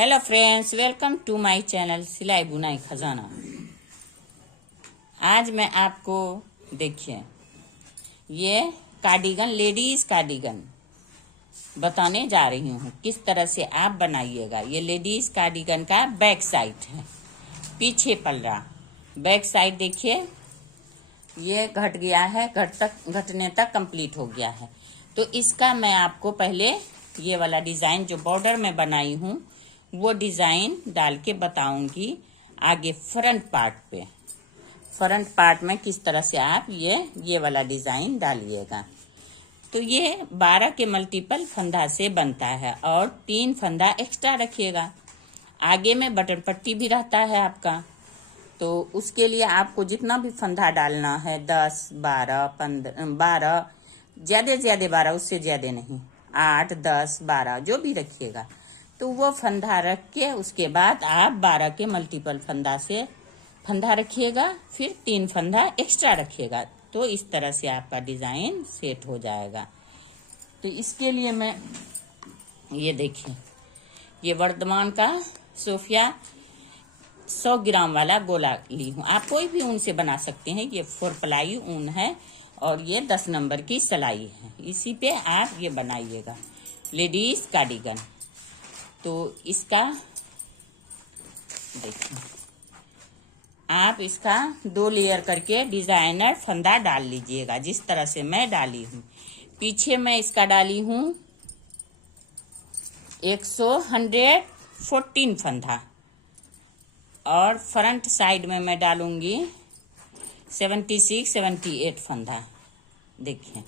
Hello friends, welcome to my channel सिलाई बुनाई खजाना। आज मैं आपको देखिए ये कार्डिगन, लेडीज कार्डिगन बताने जा रही हूँ किस तरह से आप बनाइएगा। ये लेडीज कार्डिगन का बैक साइड है, पीछे पल्ला। बैक साइड देखिए ये घट गया है, घटने तक कंप्लीट हो गया है। तो इसका मैं आपको पहले ये वाला डिजाइन जो बॉर्डर में बनाई हूँ वो डिजाइन डाल के बताऊंगी आगे फ्रंट पार्ट पे। फ्रंट पार्ट में किस तरह से आप ये वाला डिजाइन डालिएगा। तो ये 12 के मल्टीपल फंदा से बनता है और 3 फंदा एक्स्ट्रा रखिएगा। आगे में बटन पट्टी भी रहता है आपका, तो उसके लिए आपको जितना भी फंदा डालना है 10, 12, 15, 12 ज्यादा 12, उससे ज्यादा नहीं, 8, 10, 12 जो भी रखिएगा। तो वो फंदा रख के उसके बाद आप 12 के मल्टीपल फंदा से फंदा रखिएगा, फिर 3 फंदा एक्स्ट्रा रखिएगा। तो इस तरह से आपका डिजाइन सेट हो जाएगा। तो इसके लिए मैं ये देखिए ये वर्धमान का सोफिया 100 ग्राम वाला गोला ली हूँ। आप कोई भी ऊन से बना सकते हैं। ये 4 प्लाई ऊन है और ये 10 नंबर की सिलाई है। इसी पे आप ये बनाइएगा लेडीज कार्डिगन। तो इसका देखिए आप इसका 2 लेयर करके डिजाइनर फंदा डाल लीजिएगा, जिस तरह से मैं डाली हूँ। पीछे मैं इसका डाली हूँ 114 फंदा और फ्रंट साइड में मैं डालूंगी 76, 78 फंदा। देखिए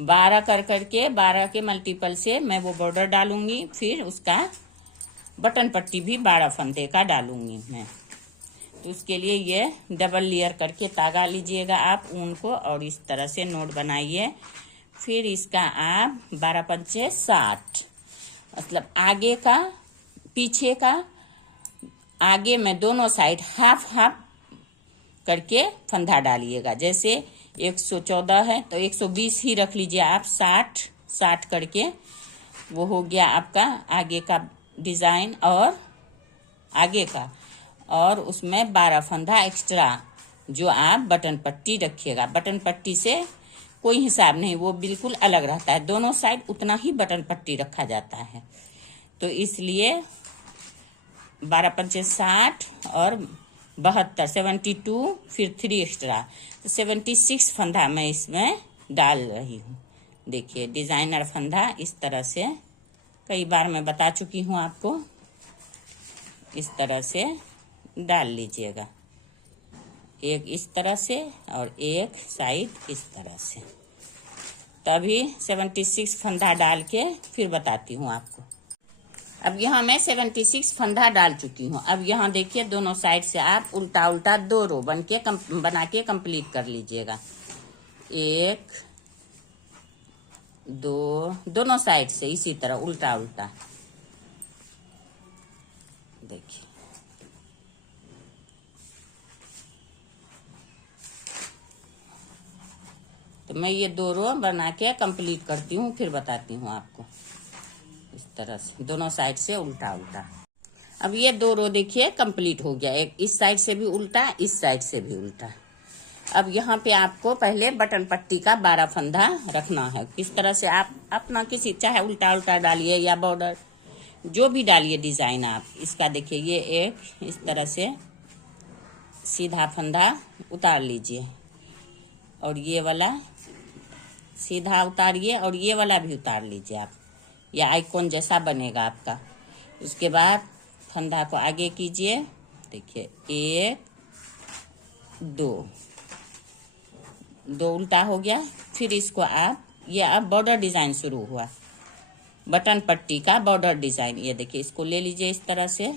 12 करके 12 के मल्टीपल से मैं वो बॉर्डर डालूंगी, फिर उसका बटन पट्टी भी 12 फंदे का डालूंगी मैं। तो उसके लिए ये डबल लेयर करके तागा लीजिएगा आप ऊन को और इस तरह से नोट बनाइए। फिर इसका आप 12 पंचे 60, मतलब आगे का पीछे का, आगे में दोनों साइड हाफ हाफ करके फंदा डालिएगा। जैसे 114 है तो 120 ही रख लीजिए आप, 60 करके वो हो गया आपका आगे का डिजाइन और आगे का। और उसमें 12 फंदा एक्स्ट्रा जो आप बटन पट्टी रखिएगा। बटन पट्टी से कोई हिसाब नहीं, वो बिल्कुल अलग रहता है। दोनों साइड उतना ही बटन पट्टी रखा जाता है। तो इसलिए 12 पंचे 60 और 72, 72, फिर 3 एक्स्ट्रा, तो 76 फंदा मैं इसमें डाल रही हूँ। देखिए डिजाइनर फंदा इस तरह से कई बार मैं बता चुकी हूँ आपको। इस तरह से डाल लीजिएगा, एक इस तरह से और एक साइड इस तरह से। तभी 76 फंदा डाल के फिर बताती हूँ आपको। अब यहाँ मैं 76 फंदा डाल चुकी हूँ। अब यहाँ देखिए दोनों साइड से आप उल्टा उल्टा 2 रो बना के कंप्लीट कर लीजिएगा। 1, 2, दोनों साइड से इसी तरह उल्टा उल्टा। देखिए तो मैं ये 2 रो बना के कंप्लीट करती हूँ, फिर बताती हूँ आपको। इस तरह से दोनों साइड से उल्टा उल्टा। अब ये 2 रो देखिए कंप्लीट हो गया। एक इस साइड से भी उल्टा, इस साइड से भी उल्टा। अब यहाँ पे आपको पहले बटन पट्टी का 12 फंदा रखना है। किस तरह से आप अपना किसी, चाहे उल्टा उल्टा डालिए या बॉर्डर जो भी डालिए डिजाइन आप। इसका देखिए ये एक इस तरह से सीधा फंदा उतार लीजिए और ये वाला सीधा उतारिए और ये वाला भी उतार लीजिए आप, या आइकॉन जैसा बनेगा आपका। उसके बाद फंदा को आगे कीजिए। देखिए 1, 2 उल्टा हो गया। फिर इसको आप, ये अब बॉर्डर डिजाइन शुरू हुआ, बटन पट्टी का बॉर्डर डिजाइन। ये देखिए इसको ले लीजिए इस तरह से,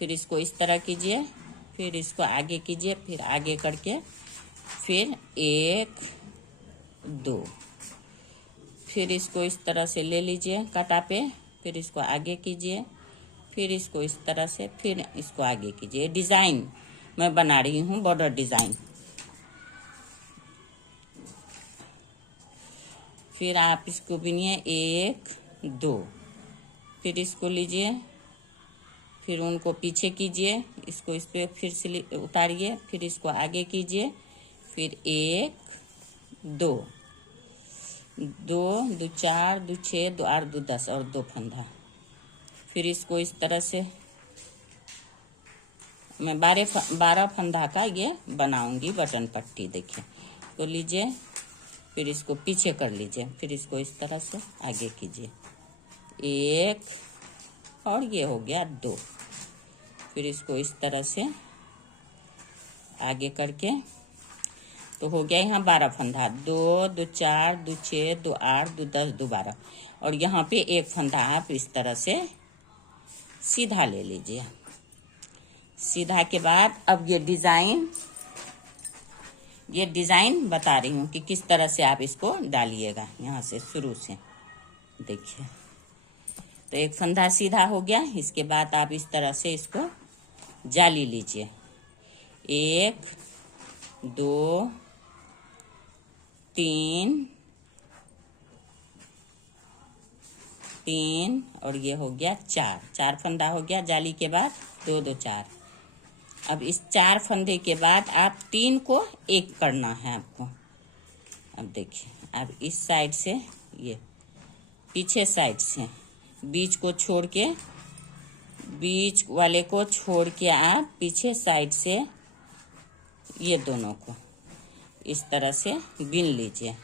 फिर इसको इस तरह कीजिए, फिर इसको आगे कीजिए, फिर आगे करके फिर 1, 2, फिर इसको इस तरह से ले लीजिए काटा पे, फिर इसको आगे कीजिए, फिर इसको इस तरह से, फिर इसको आगे कीजिए। डिजाइन मैं बना रही हूँ बॉर्डर डिजाइन। फिर आप इसको बुनिए 1, 2, फिर इसको लीजिए फिर उनको पीछे कीजिए, इसको इस पे फिर से उतारिए, फिर इसको आगे कीजिए, फिर 1 2 2 2 4 2 6 2 8 2 10 और 2 फंदा। फिर इसको इस तरह से मैं 12 फंदा का ये बनाऊंगी बटन पट्टी। देखिए, तो लीजिए, फिर इसको पीछे कर लीजिए, फिर इसको इस तरह से आगे कीजिए, 1 और ये हो गया 2। फिर इसको इस तरह से आगे करके तो हो गया यहाँ 12 फंदा, 2 2 4 2 6 2 8 2 10 2 12, और यहाँ पे एक फंदा आप इस तरह से सीधा ले लीजिए। सीधा के बाद अब ये डिजाइन बता रही हूँ कि किस तरह से आप इसको डालिएगा यहाँ से शुरू से। देखिए, तो एक फंदा सीधा हो गया। इसके बाद आप इस तरह से इसको जाली लीजिए, 1 2 3 3 और ये हो गया 4 फंदा हो गया जाली के बाद, 2 2 4। अब इस 4 फंदे के बाद आप 3 को एक करना है आपको। अब देखिए, अब इस साइड से ये पीछे साइड से बीच वाले को छोड़ के आप पीछे साइड से ये दोनों को इस तरह से बिन लीजिए।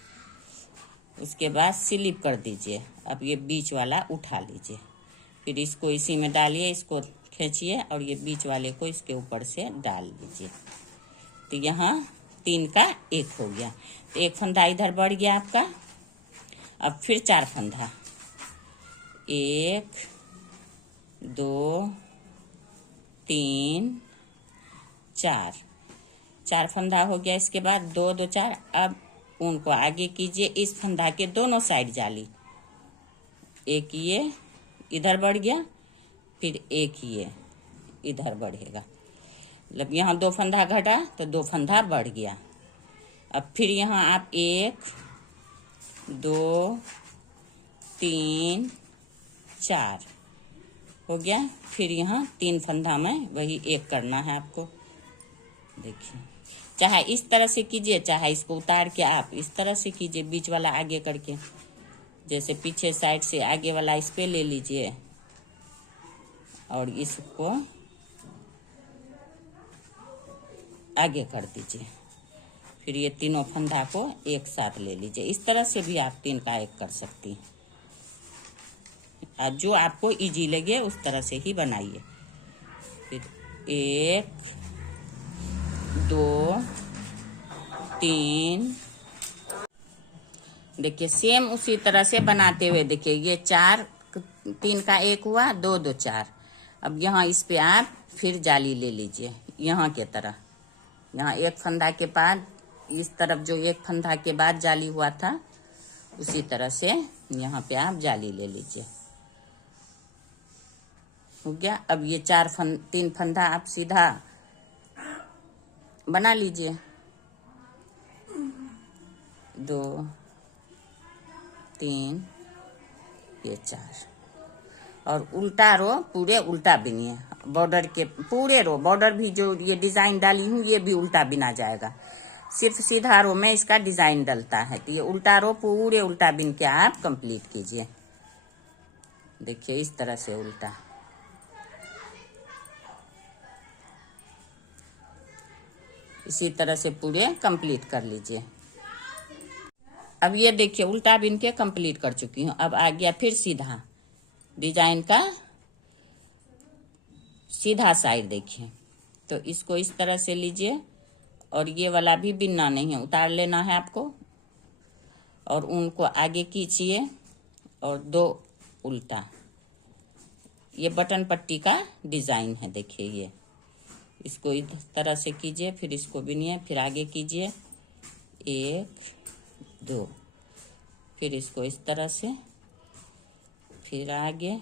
उसके बाद स्लिप कर दीजिए। अब ये बीच वाला उठा लीजिए, फिर इसको इसी में डालिए, इसको खींचिए और ये बीच वाले को इसके ऊपर से डाल लीजिए। तो यहाँ 3 का 1 हो गया। तो एक फंदा इधर बढ़ गया आपका। अब फिर 4 फंदा, 1 2 3 4 फंदा हो गया। इसके बाद 2 2 4। अब उनको आगे कीजिए, इस फंदा के दोनों साइड जाली, एक ये इधर बढ़ गया, फिर एक ये इधर बढ़ेगा। मतलब यहाँ 2 फंदा घटा तो 2 फंदा बढ़ गया। अब फिर यहाँ आप 1 2 3 4 हो गया। फिर यहाँ 3 फंदा में वही एक करना है आपको। देखिए, चाहे इस तरह से कीजिए, चाहे इसको उतार के आप इस तरह से कीजिए, बीच वाला आगे करके, जैसे पीछे साइड से आगे वाला इस पे ले लीजिए और इसको आगे कर दीजिए। फिर ये तीनों फंदा को एक साथ ले लीजिए। इस तरह से भी आप 3 का 1 कर सकती हैं। जो आपको इजी लगे उस तरह से ही बनाइए। फिर 1 2 3। देखिए, सेम उसी तरह से बनाते हुए देखिए, ये 3 का 1 हुआ, 2 2 4। अब यहाँ इस पे आप फिर जाली ले लीजिए, यहाँ के तरह। यहाँ एक फंदा के बाद इस तरफ जो एक फंदा के बाद जाली हुआ था, उसी तरह से यहाँ पे आप जाली ले लीजिए। हो गया। अब ये 3 फंदा आप सीधा बना लीजिए, 2 3 ये 4। और उल्टा रो पूरे उल्टा बिनिए, बॉर्डर के पूरे रो, बॉर्डर भी जो ये डिजाइन डाली हूँ ये भी उल्टा बिना जाएगा। सिर्फ सीधा रो में इसका डिजाइन डलता है, तो ये उल्टा रो पूरे उल्टा बिन के आप कंप्लीट कीजिए। देखिए, इस तरह से उल्टा। इसी तरह से पूरे कंप्लीट कर लीजिए। अब ये देखिए, उल्टा बिन के कंप्लीट कर चुकी हूँ। अब आ गया फिर सीधा डिजाइन का सीधा साइड। देखिए, तो इसको इस तरह से लीजिए और ये वाला भी बिनना नहीं है, उतार लेना है आपको। और उनको आगे खींचिए और 2 उल्टा। ये बटन पट्टी का डिजाइन है। देखिए, ये इसको इस तरह से कीजिए, फिर इसको बिनिए, फिर आगे कीजिए, 1 2। फिर इसको इस तरह से, फिर आगे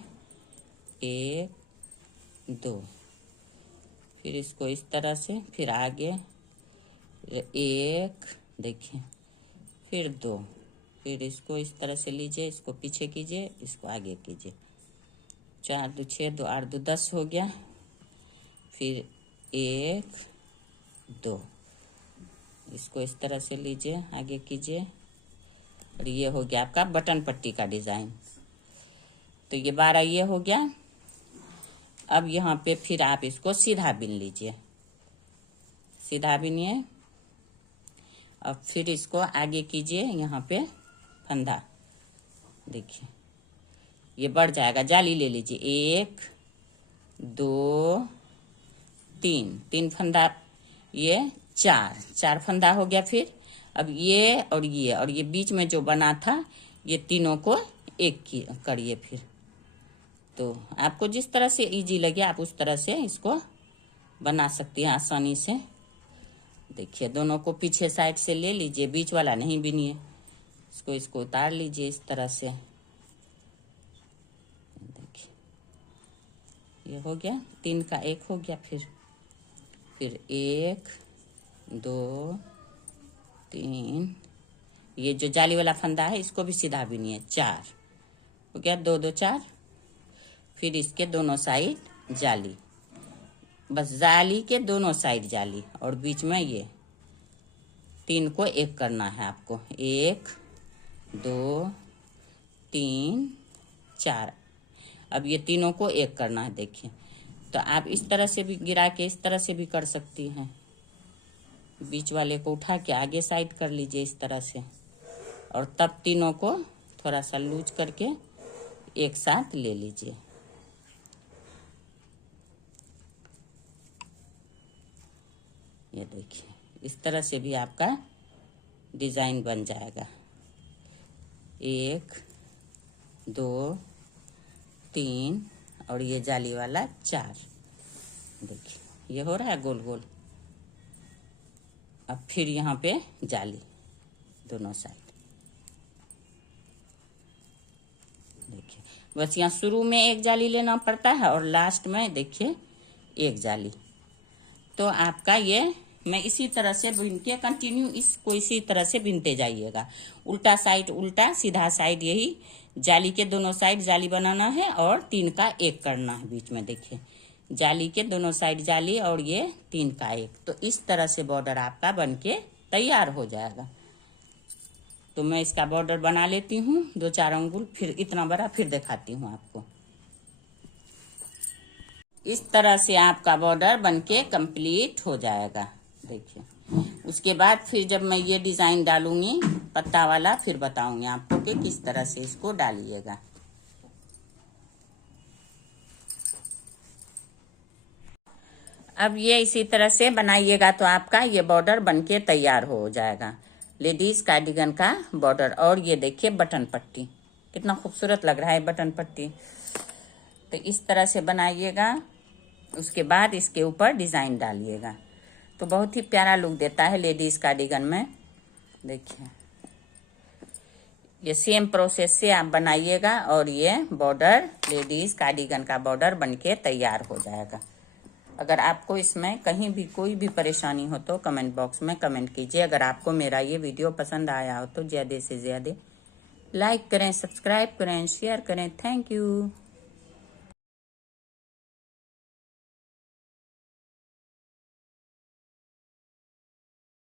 1 2। फिर इसको इस तरह से, फिर आगे 1, देखिए, फिर 2। फिर इसको इस तरह से लीजिए, इसको पीछे कीजिए, इसको आगे कीजिए, 4 2 6 2 8 2 10 हो गया। फिर 1 2, इसको इस तरह से लीजिए, आगे कीजिए, और ये हो गया आपका बटन पट्टी का डिजाइन। तो ये 12 ये हो गया। अब यहाँ पे फिर आप इसको सीधा बिन लीजिए, सीधा बिनिए। अब फिर इसको आगे कीजिए, यहाँ पे फंदा देखिए ये बढ़ जाएगा। जाली ले लीजिए, 1 2 3, 3 फंदा, ये 4 फंदा हो गया। फिर अब ये और ये बीच में जो बना था, ये तीनों को एक की करिए। फिर तो आपको जिस तरह से इजी लगे आप उस तरह से इसको बना सकती हैं आसानी से। देखिए दोनों को पीछे साइड से ले लीजिए, बीच वाला नहीं बिनिए, इसको उतार लीजिए इस तरह से। देखिए ये हो गया, 3 का 1 हो गया। फिर 1 2 3, ये जो जाली वाला फंदा है इसको भी सीधा बिनिए, 4 हो गया, 2 2 4। फिर इसके दोनों साइड जाली, बस जाली के दोनों साइड जाली, और बीच में ये 3 को एक करना है आपको, 1 2 3 4। अब ये तीनों को एक करना है। देखिए तो आप इस तरह से भी गिरा के इस तरह से भी कर सकती हैं। बीच वाले को उठा के आगे साइड कर लीजिए इस तरह से, और तब तीनों को थोड़ा सा लूज करके एक साथ ले लीजिए। ये देखिए इस तरह से भी आपका डिजाइन बन जाएगा। 1 2 3 और ये जाली वाला 4। देखिए ये हो रहा है गोल गोल। अब फिर यहाँ पे जाली दोनों साइड। देखिए बस यहाँ शुरू में एक जाली लेना पड़ता है और लास्ट में देखिए एक जाली। तो आपका ये मैं इसी तरह से बुन के कंटिन्यू इसको इसी तरह से बुनते जाइएगा। उल्टा साइड उल्टा, सीधा साइड, यही जाली के दोनों साइड जाली बनाना है और 3 का 1 करना है बीच में। देखिए जाली के दोनों साइड जाली और ये 3 का 1। तो इस तरह से बॉर्डर आपका बनके तैयार हो जाएगा। तो मैं इसका बॉर्डर बना लेती हूँ 2-4 अंगुल, फिर इतना बड़ा फिर दिखाती हूँ आपको। इस तरह से आपका बॉर्डर बनके कंप्लीट हो जाएगा। देखिए उसके बाद फिर जब मैं ये डिजाइन डालूंगी पत्ता वाला, फिर बताऊंगी आपको कि किस तरह से इसको डालिएगा। अब ये इसी तरह से बनाइएगा तो आपका ये बॉर्डर बनके तैयार हो जाएगा। लेडीज कार्डिगन का बॉर्डर। और ये देखिए बटन पट्टी कितना खूबसूरत लग रहा है बटन पट्टी। तो इस तरह से बनाइएगा, उसके बाद इसके ऊपर डिजाइन डालिएगा तो बहुत ही प्यारा लुक देता है लेडीज कार्डिगन में। देखिए ये सेम प्रोसेस से आप बनाइएगा और ये बॉर्डर लेडीज कार्डिगन का बॉर्डर बनके तैयार हो जाएगा। अगर आपको इसमें कहीं भी कोई भी परेशानी हो तो कमेंट बॉक्स में कमेंट कीजिए। अगर आपको मेरा ये वीडियो पसंद आया हो तो ज़्यादा से ज़्यादा लाइक करें, सब्सक्राइब करें, शेयर करें। Thank you.